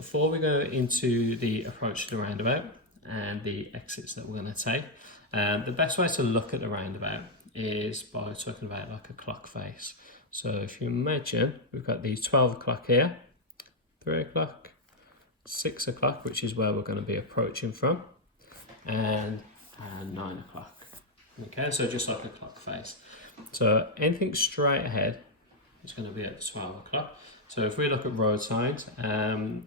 before we go into the approach to the roundabout and the exits that we're going to take, the best way to look at the roundabout is by talking about like a clock face. So if you imagine we've got the 12 o'clock here, 3 o'clock, 6 o'clock, which is where we're going to be approaching from, and 9 o'clock. Okay, so just like a clock face. So anything straight ahead is going to be at 12 o'clock. So if we look at road signs, then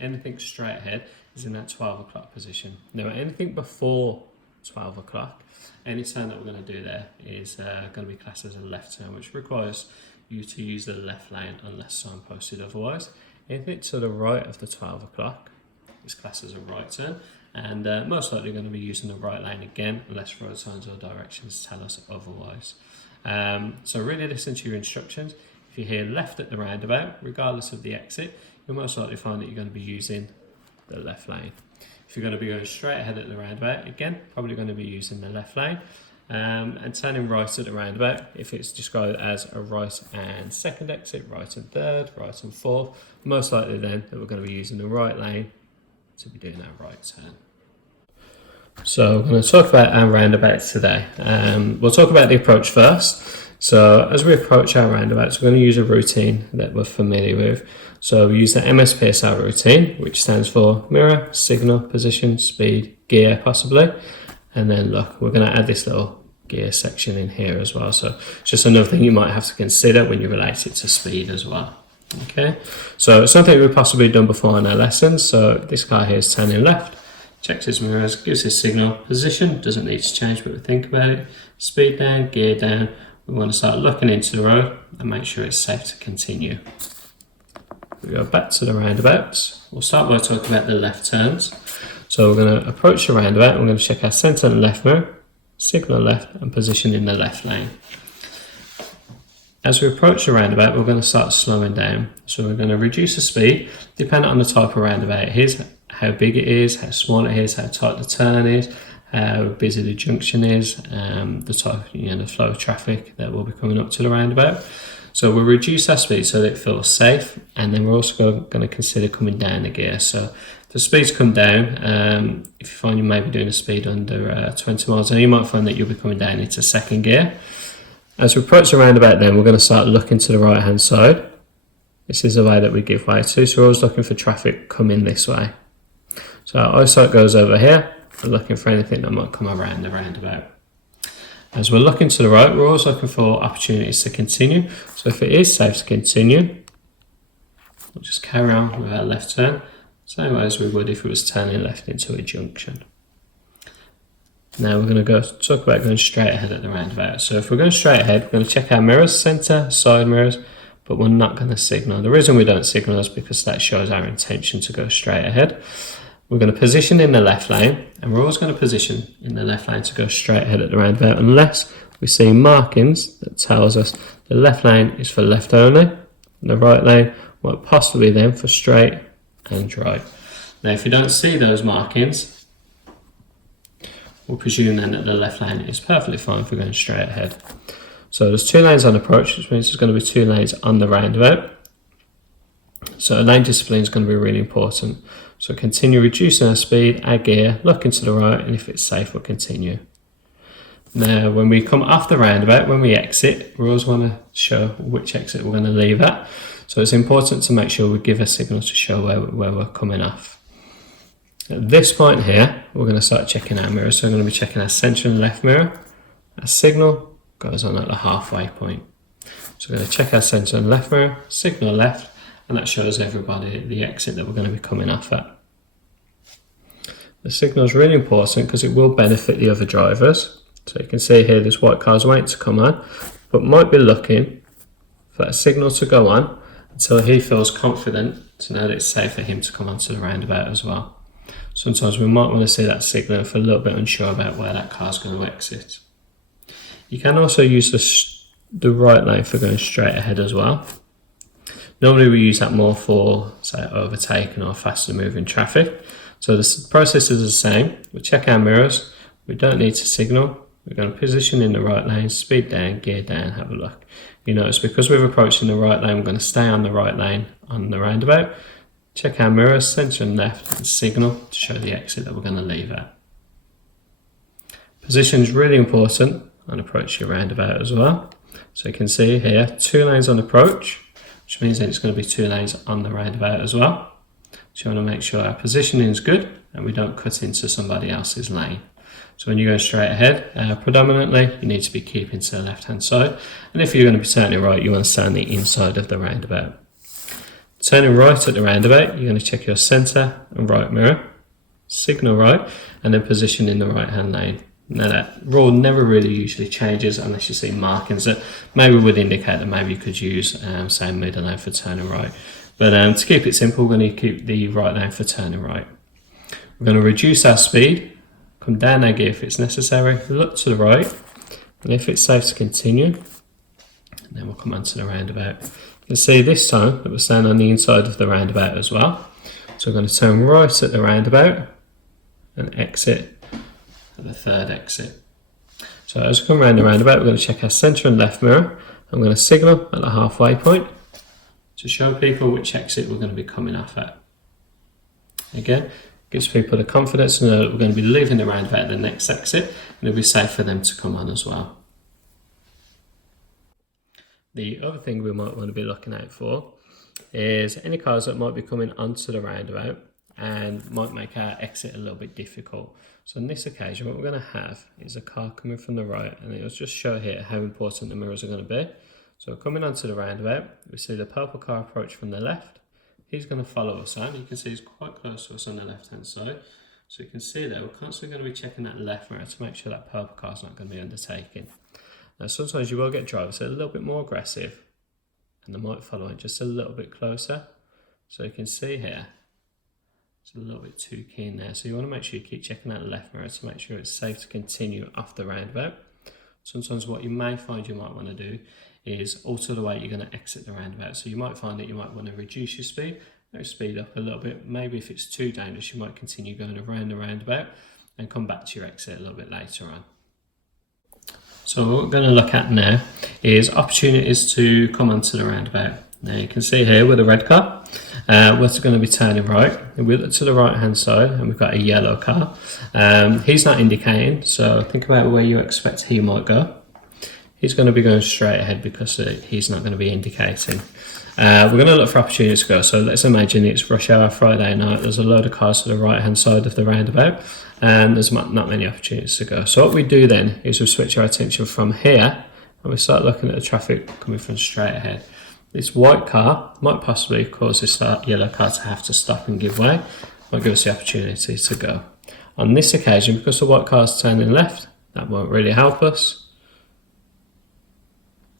anything straight ahead is in that 12 o'clock position. Now anything before 12 o'clock, any turn that we're going to do there is going to be classed as a left turn, which requires you to use the left lane unless signposted otherwise. Anything to the right of the 12 o'clock is classed as a right turn, and most likely going to be using the right lane again unless road signs or directions tell us otherwise. So really listen to your instructions. If you hear left at the roundabout, regardless of the exit, you'll most likely find that you're going to be using the left lane. If you're going to be going straight ahead at the roundabout, again, probably going to be using the left lane. And turning right at the roundabout, if it's described as a right and second exit, right and third, right and fourth, most likely then that we're going to be using the right lane to be doing our right turn. So we're going to talk about our roundabouts today. We'll talk about the approach first. So as we approach our roundabouts, we're going to use a routine that we're familiar with. So we use the MSPSL routine, which stands for mirror, signal, position, speed, gear possibly. And then look, we're going to add this little gear section in here as well. So it's just another thing you might have to consider when you relate it to speed as well. Okay, so it's something we've possibly done before in our lessons. So this guy here is turning left, checks his mirrors, gives his signal, position, doesn't need to change but we think about it, speed down, gear down. We want to start looking into the road and make sure it's safe to continue. We go back to the roundabouts. We'll start by talking about the left turns. So we're going to approach the roundabout and we're going to check our centre and left mirror, signal left and position in the left lane. As we approach the roundabout, we're going to start slowing down. So we're going to reduce the speed depending on the type of roundabout it is, how big it is, how small it is, how tight the turn is, how busy the junction is, the type, the flow of traffic that will be coming up to the roundabout. So we'll reduce our speed so that it feels safe, and then we're also going to consider coming down the gear. So if the speeds come down, if you find you may be doing a speed under 20 miles an hour, you might find that you'll be coming down into second gear. As we approach the roundabout then, we're going to start looking to the right hand side. This is the way that we give way to, so we're always looking for traffic coming this way. So our eyesight goes over here, we're looking for anything that might come around the roundabout. As we're looking to the right, we're always looking for opportunities to continue. So if it is safe to continue, we'll just carry on with our left turn, same way as we would if it was turning left into a junction. Now we're going to talk about going straight ahead at the roundabout. So if we're going straight ahead, we're going to check our mirrors, centre, side mirrors, but we're not going to signal. The reason we don't signal is because that shows our intention to go straight ahead. We're going to position in the left lane, and we're always going to position in the left lane to go straight ahead at the roundabout unless we see markings that tells us the left lane is for left only, and the right lane might possibly then for straight and right. Now if you don't see those markings, we'll presume then that the left lane is perfectly fine for going straight ahead. So there's 2 lanes on approach, which means there's going to be 2 lanes on the roundabout. So lane discipline is going to be really important. So continue reducing our speed, our gear, looking to the right, and if it's safe, we'll continue. Now, when we come off the roundabout, when we exit, we always want to show which exit we're going to leave at. So it's important to make sure we give a signal to show where we're coming off. At this point here, we're going to start checking our mirrors. So we're going to be checking our centre and left mirror. Our signal goes on at the halfway point. So we're going to check our centre and left mirror, signal left, and that shows everybody the exit that we're going to be coming off at. The signal is really important because it will benefit the other drivers. So you can see here there's white cars waiting to come on, but might be looking for that signal to go on until he feels confident to know that it's safe for him to come onto the roundabout as well. Sometimes we might want to see that signal if we're a little bit unsure about where that car's going to exit. You can also use the right lane for going straight ahead as well. Normally we use that more for, say, overtaking or faster moving traffic. So the process is the same. We check our mirrors, we don't need to signal, we're going to position in the right lane, speed down, gear down, have a look. You notice because we've approached in the right lane, we're going to stay on the right lane on the roundabout. check our mirrors, centre and left, and signal to show the exit that we're going to leave at. Position is really important on approach your roundabout as well. So you can see here, 2 lanes on approach, which means that it's going to be 2 lanes on the roundabout as well. So you want to make sure our positioning is good and we don't cut into somebody else's lane. So when you're going straight ahead, predominantly you need to be keeping to the left hand side, and if you're going to be turning right, you want to stay on the inside of the roundabout. Turning right at the roundabout, you're going to check your centre and right mirror, signal right, and then position in the right hand lane. Now that rule never really usually changes unless you see markings that maybe would indicate that maybe you could use say middle lane for turning right. But to keep it simple, we're going to keep the right lane for turning right. We're going to reduce our speed, come down our gear if it's necessary, look to the right, and if it's safe to continue, and then we'll come onto the roundabout. You can see this time that we're staying on the inside of the roundabout as well. So we're going to turn right at the roundabout and exit at the third exit. So as we come around the roundabout, we're going to check our centre and left mirror. I'm going to signal at the halfway point to show people which exit we're going to be coming off at. Again, gives people the confidence to know that we're going to be leaving the roundabout at the next exit, and it'll be safe for them to come on as well. The other thing we might want to be looking out for is any cars that might be coming onto the roundabout and might make our exit a little bit difficult. So on this occasion, what we're going to have is a car coming from the right, and it'll just show here how important the mirrors are going to be. So coming onto the roundabout, we see the purple car approach from the left. He's going to follow us on. You can see he's quite close to us on the left hand side. So you can see there, we're constantly going to be checking that left mirror to make sure that purple car's not going to be undertaken. Now sometimes you will get drivers that are a little bit more aggressive and they might follow it just a little bit closer. So you can see here, it's a little bit too keen there. So you want to make sure you keep checking that left mirror to make sure it's safe to continue off the roundabout. Sometimes what you may find you might want to do is alter the way you're going to exit the roundabout. So you might find that you might want to reduce your speed, maybe speed up a little bit. Maybe if it's too dangerous, you might continue going around the roundabout and come back to your exit a little bit later on. So what we're going to look at now is opportunities to come onto the roundabout. Now you can see here with a red car, we're going to be turning right. We look to the right hand side and we've got a yellow car. He's not indicating, so think about where you expect he might go. He's going to be going straight ahead because he's not going to be indicating. We're going to look for opportunities to go. So let's imagine it's rush hour Friday night. There's a load of cars to the right hand side of the roundabout and there's not many opportunities to go. So what we do then is we switch our attention from here and we start looking at the traffic coming from straight ahead. This white car might possibly cause this yellow car to have to stop and give way, might give us the opportunity to go. On this occasion, because the white car's turning left, that won't really help us.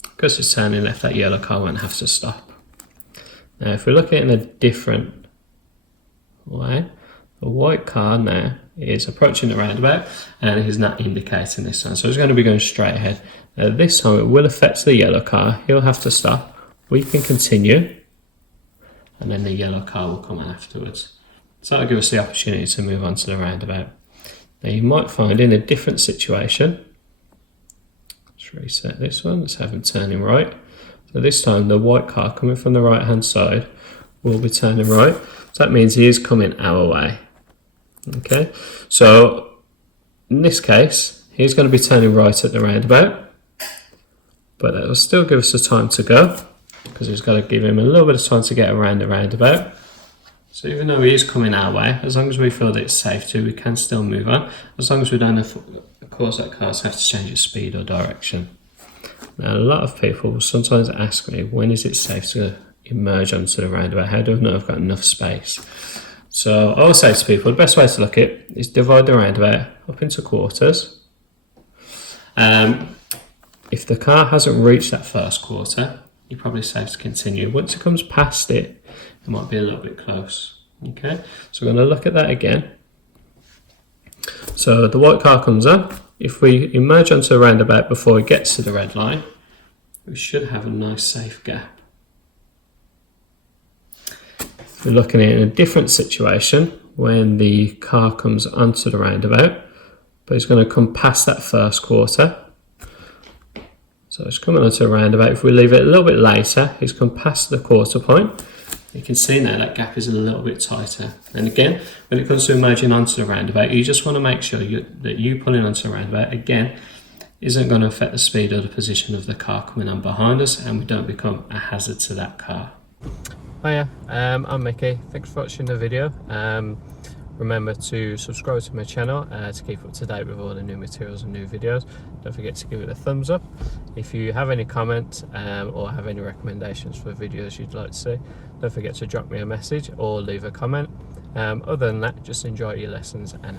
Because it's turning left, that yellow car won't have to stop. Now if we look at it in a different way, the white car now is approaching the roundabout and it is not indicating this time. So it's going to be going straight ahead. Now this time it will affect the yellow car. He'll have to stop. We can continue and then the yellow car will come on afterwards. So that'll give us the opportunity to move on to the roundabout. Now you might find in a different situation, let's reset this one, let's have him turning right. So this time the white car coming from the right hand side will be turning right. So that means he is coming our way. Okay, so in this case, he's going to be turning right at the roundabout, but that will still give us the time to go because we've got to give him a little bit of time to get around the roundabout. So even though he is coming our way, as long as we feel that it's safe to, we can still move on, as long as we don't cause that cars have to change its speed or direction. Now a lot of people will sometimes ask me, when is it safe to emerge onto the roundabout? How do I know I've got enough space? So I will say to people, the best way to look at it is divide the roundabout up into quarters. If the car hasn't reached that first quarter, you're probably safe to continue. Once it comes past it, it might be a little bit close. Okay, so we're going to look at that again. So the white car comes on. If we emerge onto the roundabout before it gets to the red line, we should have a nice safe gap. We're looking at it in a different situation when the car comes onto the roundabout, but it's going to come past that first quarter. So it's coming onto a roundabout. If we leave it a little bit later, it's come past the quarter point. You can see now that gap is a little bit tighter. And again, when it comes to merging onto the roundabout, you just want to make sure that you pulling onto the roundabout, again, isn't going to affect the speed or the position of the car coming on behind us, and we don't become a hazard to that car. Hiya, I'm Mickey. Thanks for watching the video. Remember to subscribe to my channel to keep up to date with all the new materials and new videos. Don't forget to give it a thumbs up. If you have any comments or have any recommendations for videos you'd like to see, don't forget to drop me a message or leave a comment. Other than that, just enjoy your lessons and